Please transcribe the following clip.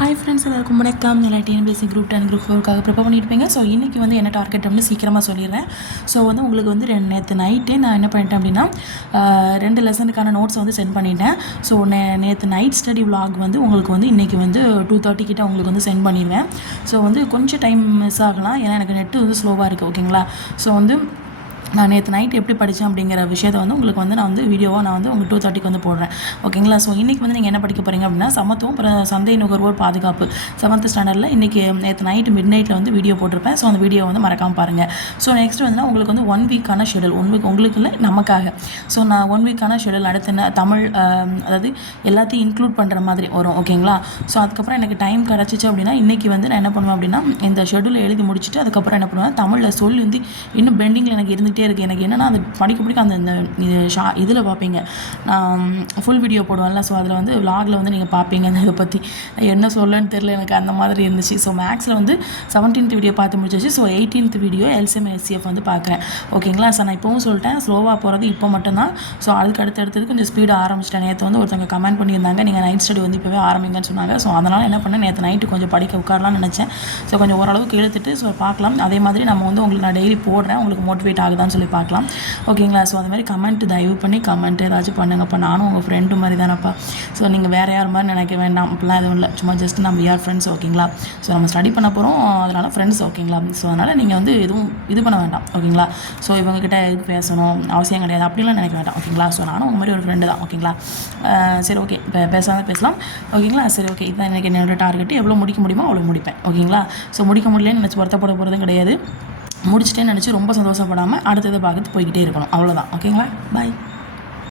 Hi friends, எல்லாருக்கும் வணக்கம். நல்லா டிஎன்பிஎஸ்சி குரூப் 10 குரூப் 4க்காக ப்ரிப்பேர் பண்ணியிருப்பீங்க. ஸோ இன்றைக்கி வந்து என்ன டார்கெட் அப்படின்னு சீக்கிரமாக சொல்லிடுறேன். ஸோ வந்து உங்களுக்கு வந்து நேற்று நைட்டே நான் என்ன பண்ணிட்டேன் அப்படின்னா 2 லெசனுக்கான நோட்ஸ் வந்து சென்ட் பண்ணிட்டேன். ஸோ நேற்று நைட் ஸ்டடி விலாக் வந்து உங்களுக்கு வந்து இன்றைக்கி வந்து 2:30 கிட்ட உங்களுக்கு வந்து சென்ட் பண்ணிடுவேன். ஸோ வந்து கொஞ்சம் டைம் மிஸ் ஆகலாம், ஏன்னா எனக்கு நெட்டு வந்து ஸ்லோவாக இருக்குது. ஓகேங்களா? ஸோ வந்து நான் நேற்று நைட் எப்படி படித்தேன் அப்படிங்கிற விஷயத்தை வந்து உங்களுக்கு வந்து நான் வந்து வீடியோவாக நான் வந்து உங்களுக்கு 2:30க்கு வந்து போடுறேன். ஓகேங்களா? ஸோ இன்றைக்கி வந்து நீங்கள் என்ன படிக்க போகிறீங்க அப்படின்னா சமத்துவம் அப்புறம் சந்தை நுகர்வோர் பாதுகாப்பு 7th ஸ்டாண்டர்டில் இன்றைக்கி நேற்று நைட்டு மிட்நைட்டில் வந்து வீடியோ போட்டிருப்பேன். ஸோ அந்த வீடியோ வந்து மறக்காமல் பாருங்கள். ஸோ நெக்ஸ்ட் வந்து உங்களுக்கு வந்து 1 வீக்கான ஷெடியூல், 1 வீக் உங்களுக்கு இல்லை நமக்காக. ஸோ நான் 1 வீக்கான ஷெடியூல் அடுத்து என்ன தமிழ், அதாவது எல்லாத்தையும் இன்க்ளூட் பண்ணுற மாதிரி வரும். ஓகேங்களா? ஸோ அதுக்கப்புறம் எனக்கு டைம் கிடச்சிச்சு அப்படின்னா இன்றைக்கி வந்து நான் என்ன பண்ணுவேன் அப்படின்னா இந்த ஷெடியூல் எழுதி முடிச்சுட்டு அதுக்கப்புறம் என்ன பண்ணுவேன், தமிழில் சொல்லி வந்து இன்னும் பெண்டிங்கில் எனக்கு இருந்துகிட்டே இருக்குது. எனக்கு என்னென்னா அது படிக்க அந்த இதில் பார்ப்பீங்க, நான் ஃபுல் வீடியோ போடுவேன்ல. ஸோ அதில் வந்து விலாகில் வந்து நீங்கள் பார்ப்பீங்க இதை பற்றி என்ன சொல்லன்னு தெரியல, எனக்கு அந்த மாதிரி இருந்துச்சு. ஸோ மேக்ஸில் வந்து 17th வீடியோ பார்த்து முடிச்சிச்சு. So 18th video LCM HCF வந்து பார்க்குறேன். ஓகேங்களா? ஸோ நான் இப்போவும் சொல்லிட்டேன், ஸ்லோவாக போகிறது இப்போ மட்டும்தான். ஸோ அதுக்கு அடுத்தது கொஞ்சம் ஸ்பீடாக ஆரம்பிச்சிட்டேன். நேற்று வந்து ஒருத்தவங்க கமெண்ட் பண்ணியிருந்தாங்க, நீங்கள் நைட் ஸ்டடி வந்து இப்போவே ஆரம்பிங்கன்னு சொன்னாங்க. ஸோ அதனால் என்ன பண்ணேன், நேற்று நைட்டு கொஞ்சம் படிக்க உட்காரலாம்னு நினச்சேன். ஸோ கொஞ்சம் ஓரளவுக்கு இழுத்துட்டு ஸோ பார்க்கலாம். அதே மாதிரி நம்ம வந்து உங்களுக்கு நான் டெய்லி போடுறேன், உங்களுக்கு மோட்டிவேட் ஆகுதான்னு சொல்லி பார்க்கலாம். ஓகேங்களா? ஸோ அது மாதிரி கமெண்ட் தயவு பண்ணி கமெண்ட் ஏதாச்சும் பண்ணுங்கப்பா. நானும் உங்கள் ஃப்ரெண்டு மாதிரி தானப்பா. ஸோ நீங்கள் வேறு யார் மாதிரி நினைக்க வேண்டாம், அப்படிலாம் எதுவும் இல்லை. சும்மா ஜஸ்ட் நம்ம யார் ஃப்ரெண்ட்ஸ். ஓகேங்களா? ஸோ நம்ம ஸ்டடி பண்ண போகிறோம், அதனால் ஃப்ரெண்ட்ஸ். ஓகேங்களா? ஸோ அதனால் நீங்கள் வந்து எதுவும் இது பண்ண வேண்டாம். ஓகேங்களா? ஸோ இவங்ககிட்ட எதுக்கு பேசணும் அவசியம் கிடையாது, அப்படிலாம் நினைக்க வேண்டாம். ஓகேங்களா? ஸோ நானும் உங்கள் மாதிரி ஒரு ஃப்ரெண்டு தான். ஓகேங்களா? சரி, ஓகே, பேசலாம். ஓகேங்களா? சரி, ஓகே, இதுதான் எனக்கு என்னோடய டார்கெட். எவ்வளோ முடிக்க முடியுமோ அவ்வளோ முடிப்பேன். ஓகேங்களா? ஸோ முடிக்க முடியலன்னு நினச்சி வருத்தப்பட போகிறதும் கிடையாது. முடிச்சிட்டேன்னு நினச்சி ரொம்ப சந்தோஷப்படாமல் அடுத்ததை பார்த்து போய்கிட்டே இருக்கணும். அவ்வளோதான். ஓகேங்களா? பாய்.